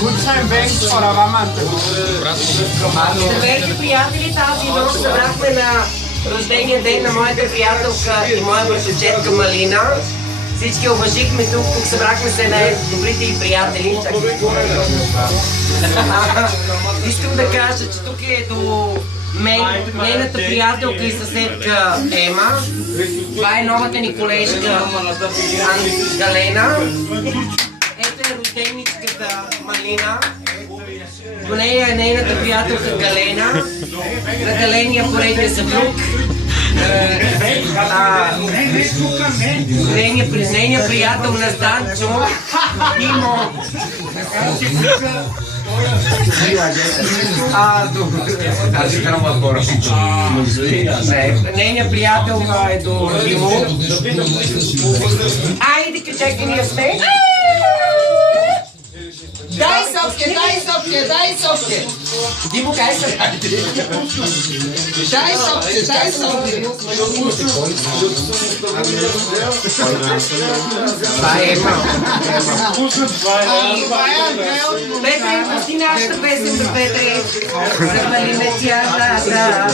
Гудшайн Бенкс Фараваманте. Здравейте, приятели! Тази нощ събрахме на рождения ден на моята приятелка и моя братовчетка Малина. Всички уважихме тук събрахме се на добрите и приятели. Искам да кажа, че тук е до мен, нейната приятелка и съседка Ема. Това е новата ни колежка Галена. Ето е рожденичката Малина. До нея е нейната приятелка Галена. На Галения поредния съпруг. Нейния приятел на Станчо Димо. Нейния приятел е до Димо. Айде, кажете ни сме. Дай сопке! Димо, кай се ради? Дай сопке! Това е Ема. Петре, пусти нашата песен до Петре. Запали ме тя, да.